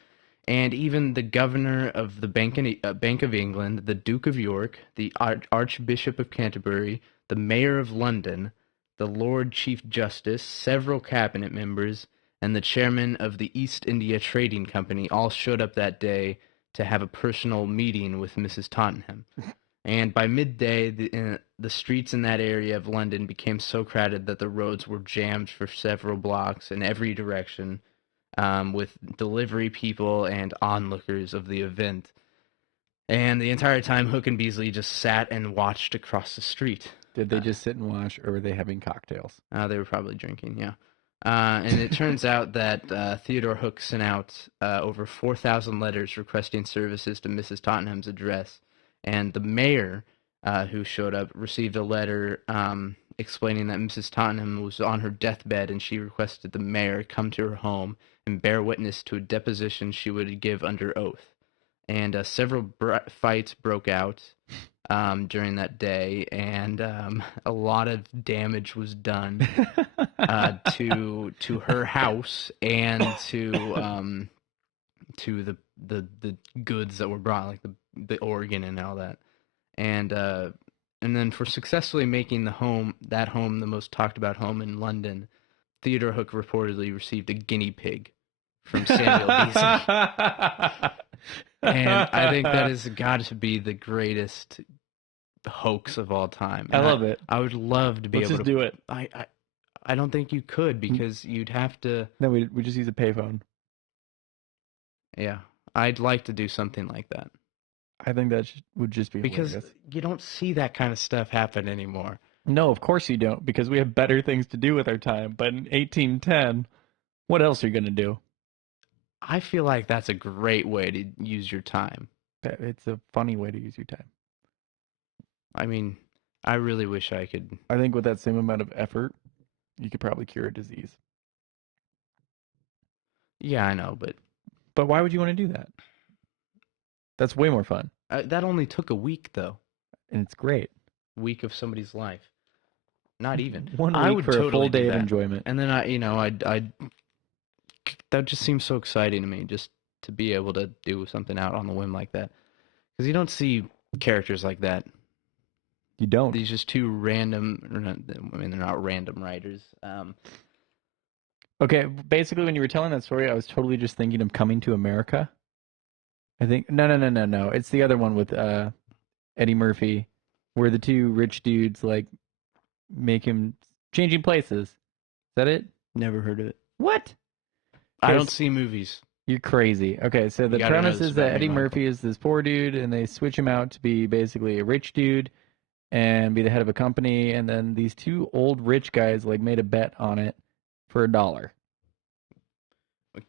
And even the governor of the Bank of England, the Duke of York, the Archbishop of Canterbury, the Mayor of London, the Lord Chief Justice, several cabinet members, and the chairman of the East India Trading Company all showed up that day to have a personal meeting with Mrs. Tottenham. And by midday, the streets in that area of London became so crowded that the roads were jammed for several blocks in every direction, with delivery people and onlookers of the event. And the entire time, Hook and Beasley just sat and watched across the street. Did they just sit and watch, or were they having cocktails? They were probably drinking, yeah. And it turns out that Theodore Hook sent out over 4,000 letters requesting services to Mrs. Tottenham's address. And the mayor, who showed up, received a letter explaining that Mrs. Tottenham was on her deathbed and she requested the mayor come to her home and bear witness to a deposition she would give under oath. And several fights broke out during that day, and a lot of damage was done to her house and to the goods that were brought, like the organ and all that. And then for successfully making that home the most talked about home in London, Theodore Hook reportedly received a guinea pig from Samuel Beasley. And I think that has got to be the greatest hoax of all time. I And love it. I would love to be Let's able just to do it. I don't think you could because you'd have to. No, we just use a payphone. Yeah, I'd like to do something like that I think that would just be because hilarious. you don't see that kind of stuff happen anymore. No, of course you don't, because we have better things to do with our time. But in 1810, what else are you going to do? I feel like that's a great way to use your time. It's a funny way to use your time. I mean, I really wish I could. I think with that same amount of effort, you could probably cure a disease. Yeah, I know, but why would you want to do that? That's way more fun. that only took a week, though. And it's great. Week of somebody's life. Not even. 1 I week would for a totally full day do of that. enjoyment. And then I'd that just seems so exciting to me, just to be able to do something out on the whim like that. Because you don't see characters like that. You don't. These just two random. I mean, they're not random writers. Okay, basically, when you were telling that story, I was totally just thinking of Coming to America. I think no. It's the other one with Eddie Murphy, where the two rich dudes like make him changing places. Is that it? Never heard of it. What? I don't see movies. You're crazy. Okay, so the premise is that Eddie Murphy is this poor dude, and they switch him out to be basically a rich dude and be the head of a company, and then these two old rich guys like made a bet on it for $1.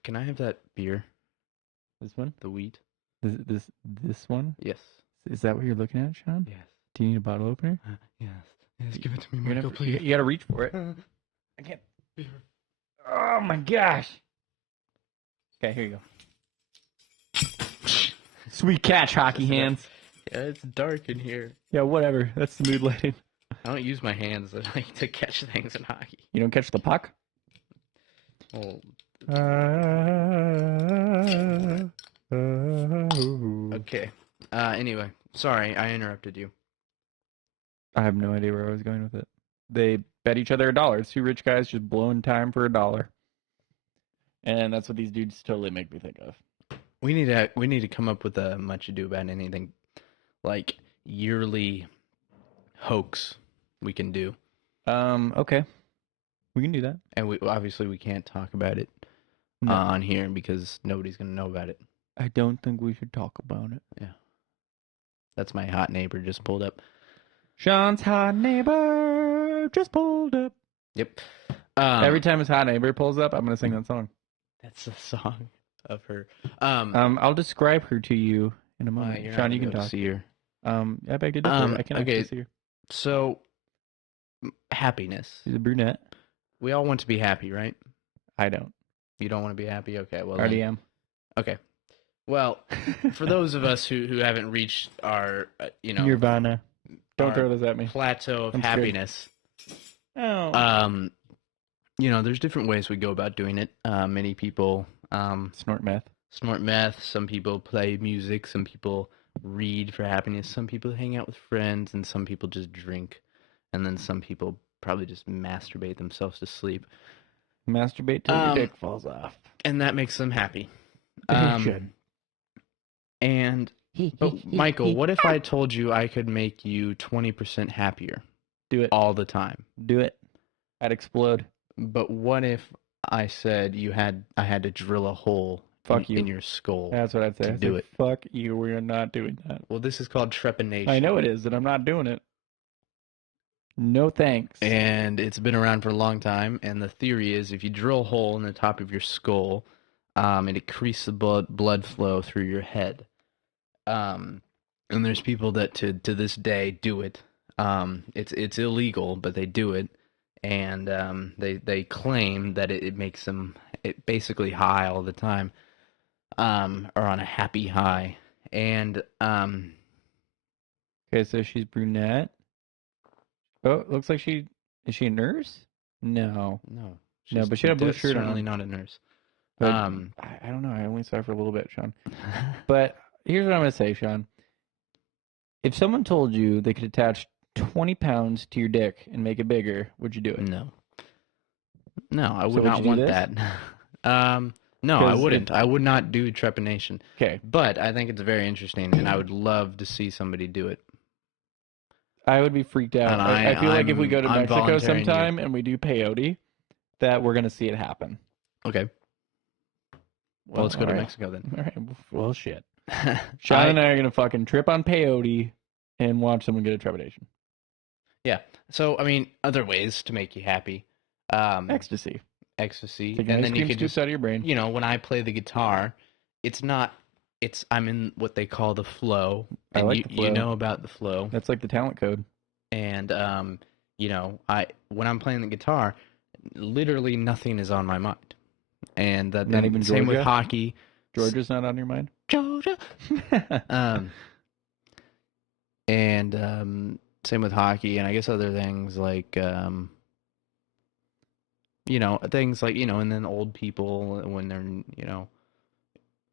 Can I have that beer? This one? The wheat? This one? Yes. Is that what you're looking at, Sean? Yes. Do you need a bottle opener? Yes. Yes, give it to me, Michael, please. You gotta reach for it. I can't. Oh my gosh. Okay, here you go. Sweet catch, hockey hands. Yeah, it's dark in here. Yeah, whatever. That's the mood lighting. I don't use my hands. I like to catch things in hockey. You don't catch the puck? Well, okay. Anyway, sorry, I interrupted you. I have no idea where I was going with it. They bet each other $1. It's two rich guys just blowing time for $1. And that's what these dudes totally make me think of. We need to come up with a Much Ado About Anything, like, yearly hoax we can do. Okay. We can do that. And we can't talk about it on here because nobody's going to know about it. I don't think we should talk about it. Yeah. That's my hot neighbor just pulled up. Sean's hot neighbor just pulled up. Yep. Every time his hot neighbor pulls up, I'm going to sing that song. That's the song of her. I'll describe her to you in a moment. Sean, you can talk. See her. I beg to differ. I cannot see her. So, happiness. She's a brunette. We all want to be happy, right? I don't. You don't want to be happy? Okay, well, already am. Okay. Well, for those of us who haven't reached our, Nirvana. Don't throw this at me. Plateau of happiness. Oh. There's different ways we go about doing it. Many people snort meth. Snort meth. Some people play music. Some people read for happiness. Some people hang out with friends, and some people just drink. And then some people probably just masturbate themselves to sleep. Masturbate till your dick falls off. And that makes them happy. Should. And Michael, what if I told you I could make you 20% happier? Do it. All the time. Do it. I'd explode. But what if I said I had to drill a hole in your skull? That's what I'd say. Do it. Fuck you. We're not doing that. Well, this is called trepanation. I know it is, and I'm not doing it. No thanks. And it's been around for a long time. And the theory is if you drill a hole in the top of your skull, it increases the blood flow through your head. And there's people that to this day do it. It's illegal, but they do it. And they claim that it makes them basically high all the time, or on a happy high. And okay, so she's brunette. Oh, it looks like is she a nurse? No, but she had a blue shirt on. Certainly not a nurse. But, I don't know. I only saw her for a little bit, Sean. But here's what I'm gonna say, Sean. If someone told you they could attach 20 pounds to your dick and make it bigger, would you do it? No, I would not want that. No, I wouldn't. I would not do trepanation. Okay. But I think it's very interesting, and I would love to see somebody do it. I would be freaked And out. I feel like if we go to I'm Mexico volunteering you. sometime and we do peyote, that we're gonna see it happen. Okay. Well, let's go to Mexico then. All right. Well, shit. Sean and I are gonna fucking trip on peyote and watch someone get a trepidation. Yeah. So, I mean, other ways to make you happy. Ecstasy. And then you can just out of your brain. You know, when I play the guitar, I'm in what they call the flow. And I like the flow. You know about the flow. That's like the talent code. And you know, when I'm playing the guitar, literally nothing is on my mind. And not even same Georgia? with hockey. Georgia's not on your mind? Georgia. Same with hockey, and I guess other things like you know, things like, you know, and then old people when they're, you know,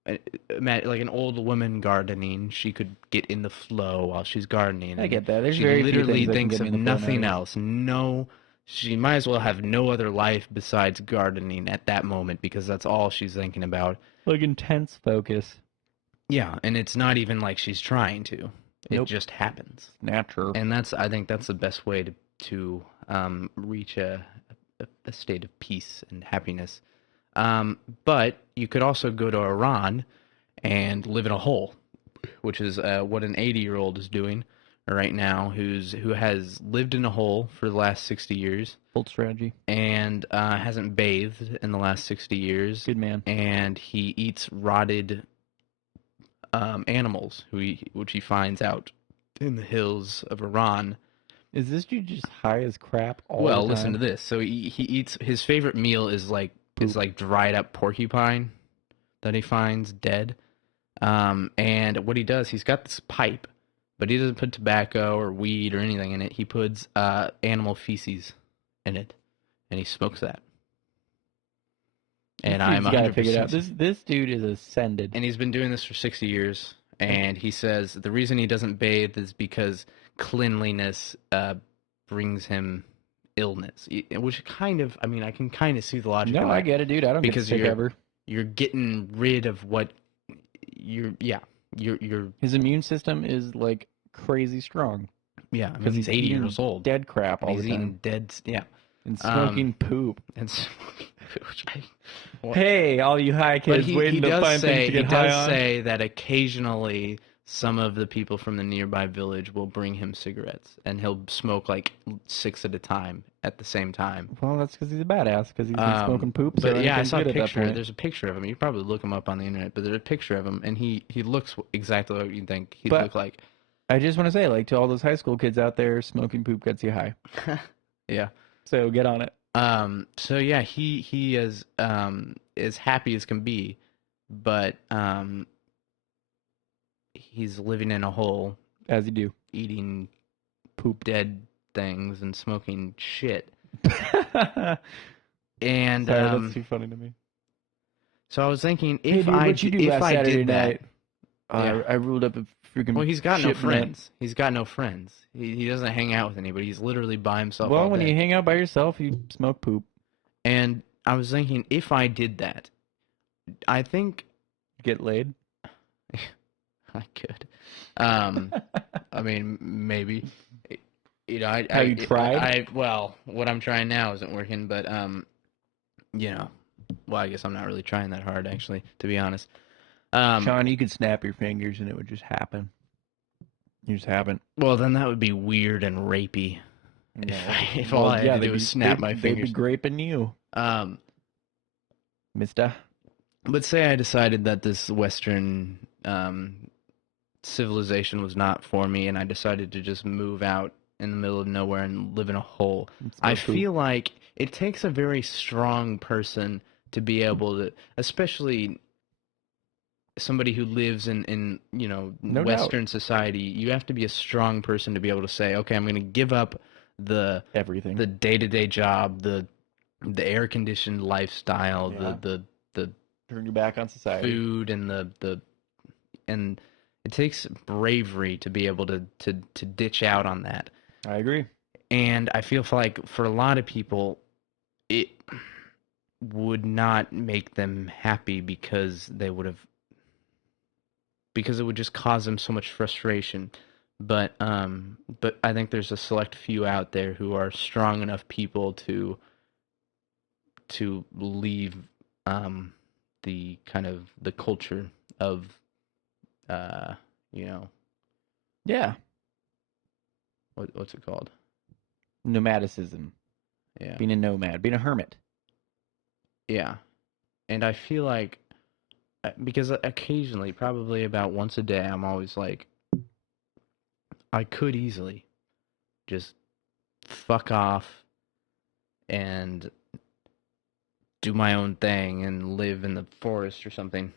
like an old woman gardening, she could get in the flow while she's gardening. I get that. There's she very literally few things thinks of nothing else. No, she might as well have no other life besides gardening at that moment because that's all she's thinking about. Like intense focus. Yeah, and it's not even like she's trying to. It just happens. Natural. And I think that's the best way to reach a state of peace and happiness. But you could also go to Iran and live in a hole, which is what an 80-year-old is doing right now, who has lived in a hole for the last 60 years. Bold strategy. And hasn't bathed in the last 60 years. Good man. And he eats rotted animals, which he finds out in the hills of Iran. Is this dude just high as crap all the time? Well, listen to this. So he eats, his favorite meal is like dried up porcupine that he finds dead. And what he does, he's got this pipe, but he doesn't put tobacco or weed or anything in it. He puts animal feces in it, and he smokes that. And I'm 100%. This dude is ascended. And he's been doing this for 60 years. And he says the reason he doesn't bathe is because cleanliness brings him illness. Which kind of, I mean, I can kind of see the logic. No, I get it, dude. I don't get sick ever. You're getting rid of what you're. His immune system is like crazy strong. Yeah, because he's 80 years old. Dead crap all the time. He's eating dead. Yeah. And smoking poop. And hey, all you high kids waiting to find things to get high on. He does say that occasionally some of the people from the nearby village will bring him cigarettes, and he'll smoke like 6 at a time at the same time. Well, that's because he's a badass, because he's been smoking poop. But yeah, I saw a picture. There's a picture of him. You can probably look him up on the internet, but there's a picture of him, and he looks exactly what you think he'd look like. I just want to say, like, to all those high school kids out there, smoking poop gets you high. Yeah. So get on it. So yeah, he is as happy as can be, but he's living in a hole, as you do, eating poop, dead things, and smoking shit. And sorry, that's too funny to me. So I was thinking, if I did that, I ruled up a freaking. Well, he's got no friends. He's got no friends. He doesn't hang out with anybody. He's literally by himself. Well, all when day. you hang out by yourself, you smoke poop. And I was thinking, if I did that, I think get laid. I could. I mean, maybe. You know, have you tried? Well, what I'm trying now isn't working, but you know, well, I guess I'm not really trying that hard, actually, to be honest. Sean, you could snap your fingers and it would just happen. You just haven't. Well, then that would be weird and rapey. No. If all I had to do was snap my fingers. They'd be graping you. Mister. But say I decided that this Western civilization was not for me, and I decided to just move out in the middle of nowhere and live in a hole. I feel like it takes a very strong person to be able to, especially somebody who lives in you know, Western society. You have to be a strong person to be able to say, okay, I'm going to give up everything, the day-to-day job, the air-conditioned lifestyle, the turn your back on society, food, and and it takes bravery to be able to ditch out on that. I agree. And I feel like for a lot of people, would not make them happy because it would just cause them so much frustration. But I think there's a select few out there who are strong enough people to leave um the kind of the culture of uh you know Yeah. what's it called? Nomadicism. Yeah. Being a nomad. Being a hermit. Yeah. And I feel like because occasionally, probably about once a day, I'm always like, I could easily just fuck off and do my own thing and live in the forest or something.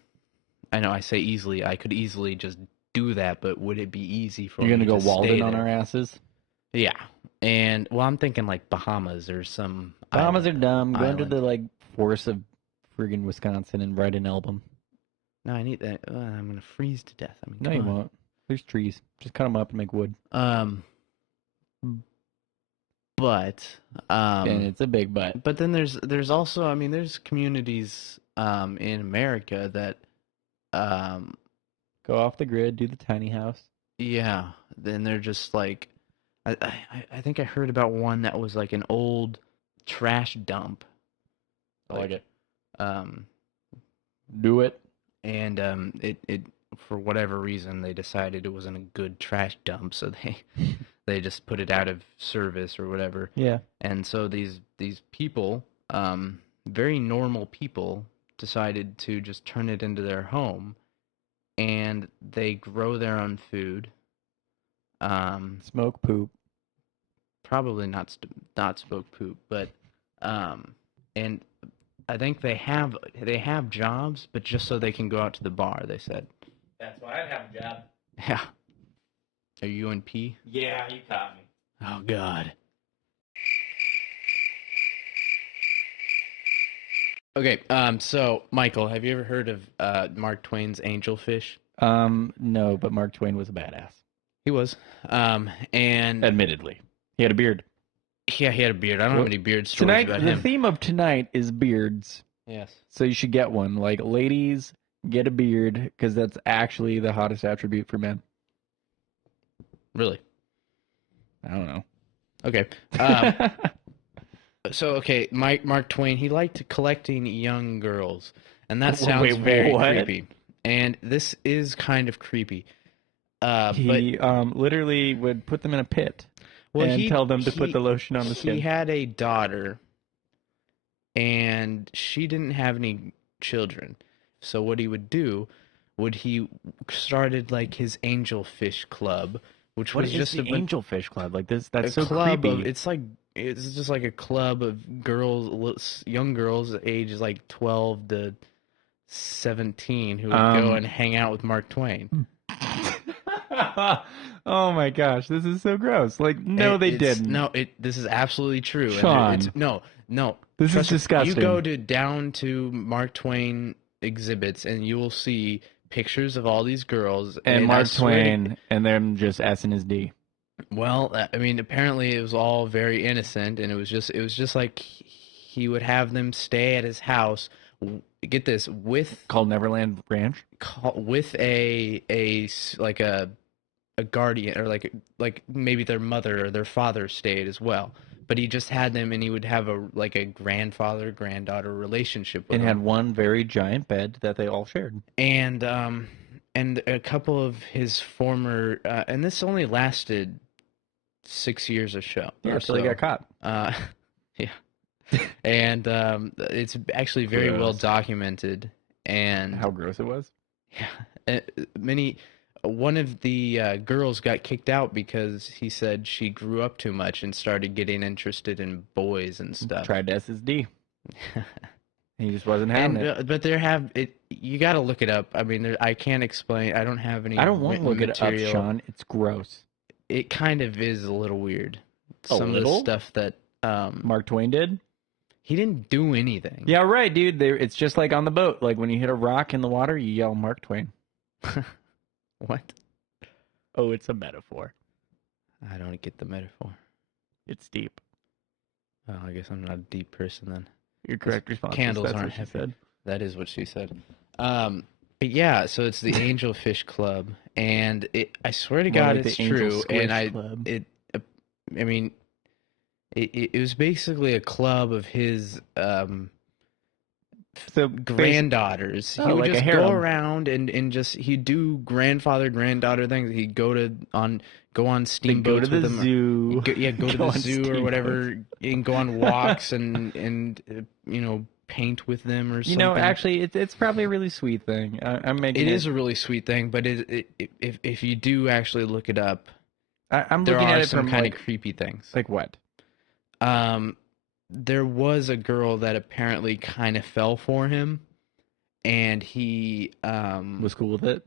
I know I say easily, I could easily just do that, but would it be easy for You're me gonna go to Walden stay on there? our asses? Yeah. And well, I'm thinking like Bahamas or some Bahamas are dumb. Go into island. the like forests of friggin' Wisconsin and write an album. No, I need that. I'm gonna freeze to death. I mean, No, come you on. won't. There's trees. Just cut them up and make wood. Um, but And it's a big butt. but then there's also, I mean, there's communities in America that um Go off the grid, do the tiny house. yeah, then they're just like I think I heard about one that was like an old trash dump. I like it. Um Do it. and it for whatever reason they decided it wasn't a good trash dump, so they just put it out of service or whatever. Yeah. And so these people, very normal people, decided to just turn it into their home, and they grow their own food. Smoke poop. Probably not smoke poop, but and I think they have jobs, but just so they can go out to the bar. They said. That's why I'd have a job. Yeah. Are you in P? Yeah, you caught me. Oh God. Okay, so Michael, have you ever heard of Mark Twain's Angelfish? No, but Mark Twain was a badass. He was. And Admittedly. He had a beard. yeah, he had a beard. I don't have any beard stories Tonight, about the him. theme of tonight is beards. Yes. So you should get one. Like, ladies, get a beard, because that's actually the hottest attribute for men. Really? I don't know. Okay. So okay, Mark Twain, he liked collecting young girls, and that sounds Wait, very what? creepy. And this is kind of creepy. He literally would put them in a pit and tell them to put the lotion on the skin. He had a daughter, and she didn't have any children. So what he would do, he started like his Angelfish Club, which What was is just the Angelfish Club? Like this? That's a so club creepy. it's just like a club of girls, young girls, ages like 12 to 17, who would go and hang out with Mark Twain. Oh my gosh, this is so gross. Like, no, they didn't. No, this is absolutely true. Sean. No. This is disgusting. You go down to Mark Twain exhibits, and you will see pictures of all these girls and Mark Twain, and them just S and his D. Well, I mean, apparently it was all very innocent, and it was just like he would have them stay at his house. Get this, with called Neverland Ranch, with a like a guardian, or like maybe their mother or their father stayed as well. But he just had them, and he would have a grandfather granddaughter relationship with and them. had one very giant bed that they all shared. And a couple of his former and this only lasted 6 years or so. Yeah, until he got caught. Yeah. And it's actually very well documented. And how gross it was. Yeah. One of the girls got kicked out because he said she grew up too much and started getting interested in boys and stuff. Tried SSD. He just wasn't having it. But you got to look it up. I mean, I can't explain. I don't have any. I don't want to look material. it up, Sean. It's gross. It kind of is a little weird. Some of the stuff that Mark Twain did. He didn't do anything. Yeah, right, dude. It's just like on the boat. Like when you hit a rock in the water, you yell Mark Twain. What? Oh, it's a metaphor. I don't get the metaphor. It's deep. Oh, I guess I'm not a deep person then. Your correct response is Candles that's aren't what she heavy. said. That is what she said. But yeah, so it's the Angelfish Club, and I swear to More God, like it's the Angel true. Squish And Club. I mean, it was basically a club of his So granddaughters. He would like a just go harem. around and just he'd do grandfather granddaughter things. He'd go on They'd go to steamboats the with them. zoo. Go to the zoo or whatever, and go on walks and paint with them or something. Actually, it's probably a really sweet thing. I'm making It is a really sweet thing, but if you do actually look it up, I'm there looking are at it some from kind like of creepy things. like what? There was a girl that apparently kind of fell for him, and he Was cool with it.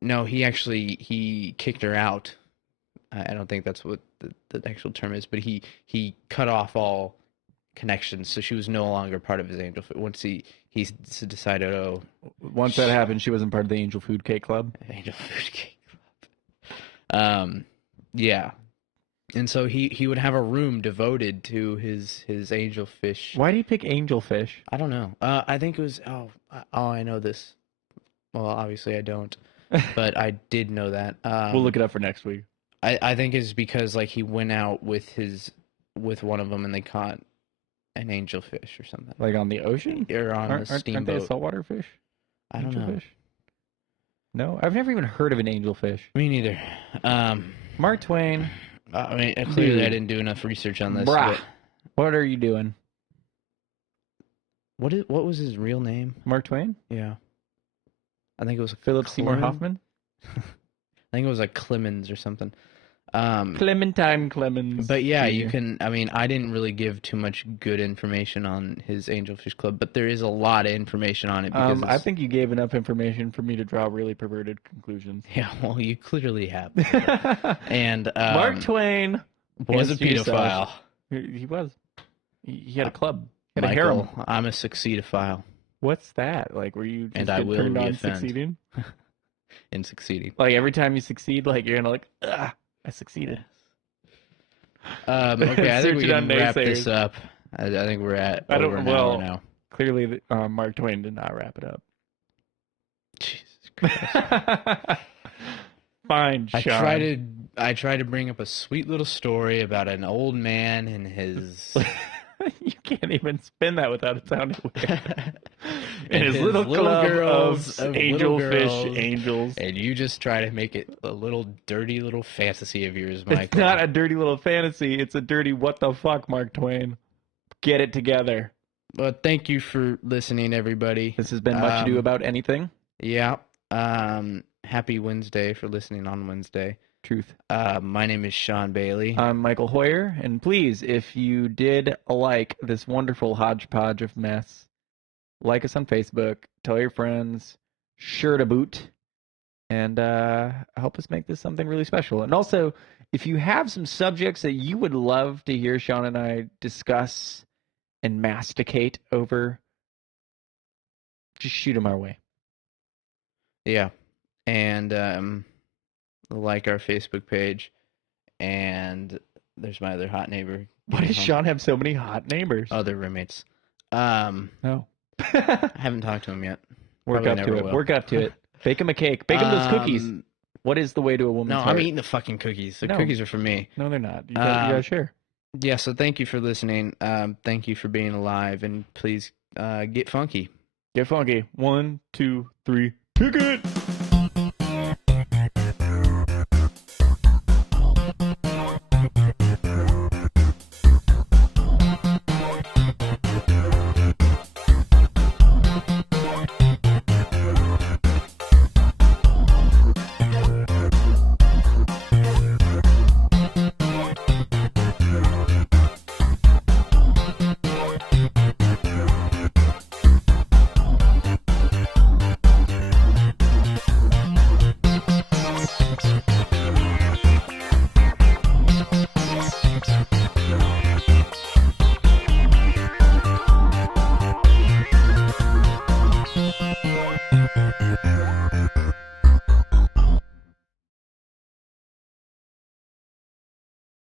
no, he kicked her out. I don't think that's what the actual term is, but he cut off all connections, so she was no longer part of his angel. Once he decided, Once that happened, she wasn't part of the Angel Food Cake Club. Angel Food Cake Club. Yeah, and so he would have a room devoted to his angelfish. Why do you pick angelfish? I don't know. I think it was I know this. Well, obviously I don't, but I did know that. We'll look it up for next week. I think it's because like he went out with one of them and they caught an angelfish or something. Like on the ocean? Or on a steamboat. Aren't they saltwater fish? I don't know. No, I've never even heard of an angelfish. Me neither. Mark Twain. I mean, clearly I didn't do enough research on this. Bruh. What are you doing? What was his real name? Mark Twain? Yeah. I think it was Philip Seymour Hoffman? I think it was like Clemens or something. Clementine Clemens. But yeah, you can. I mean, I didn't really give too much good information on his Angelfish Club, but there is a lot of information on it. Because I think you gave enough information for me to draw really perverted conclusions. Yeah, well, you clearly have. And Mark Twain was a pedophile. He was. He had a club. He had Michael, a harem. I'm a succeedophile. What's that? Like, were you just and I will turned on reoffend succeeding? In succeeding. Like every time you succeed, like you're gonna like, I succeeded. Okay, I think we can wrap this up. I think we're at over an hour now. Clearly, Mark Twain did not wrap it up. Jesus Christ. Fine, Sean. I tried to bring up a sweet little story about an old man and his. You can't even spin that without it sounding weird. And his little club girls of little angelfish girls, angels. And you just try to make it a little dirty little fantasy of yours, Michael. It's not a dirty little fantasy. It's a dirty what the fuck, Mark Twain. Get it together. Well, thank you for listening, everybody. This has been Much Ado About Anything. Yeah. Happy Wednesday for listening on Wednesday. Truth. My name is Sean Bailey. I'm Michael Hoyer, and please, if you did like this wonderful hodgepodge of mess, like us on Facebook, tell your friends, sure to boot, and help us make this something really special. And also, if you have some subjects that you would love to hear Sean and I discuss and masticate over, just shoot them our way. Yeah. And like our Facebook page, and there's my other hot neighbor. Why does Sean have so many hot neighbors? Oh, they're roommates. No. I haven't talked to him yet. Work up to it. Work up to it. Bake him a cake. Bake him those cookies. What is the way to a woman's heart? No, I'm eating the fucking cookies. The cookies are for me. No, they're not. You gotta share. Yeah, so thank you for listening. Thank you for being alive, and please get funky. Get funky. 1, 2, 3. Pick it!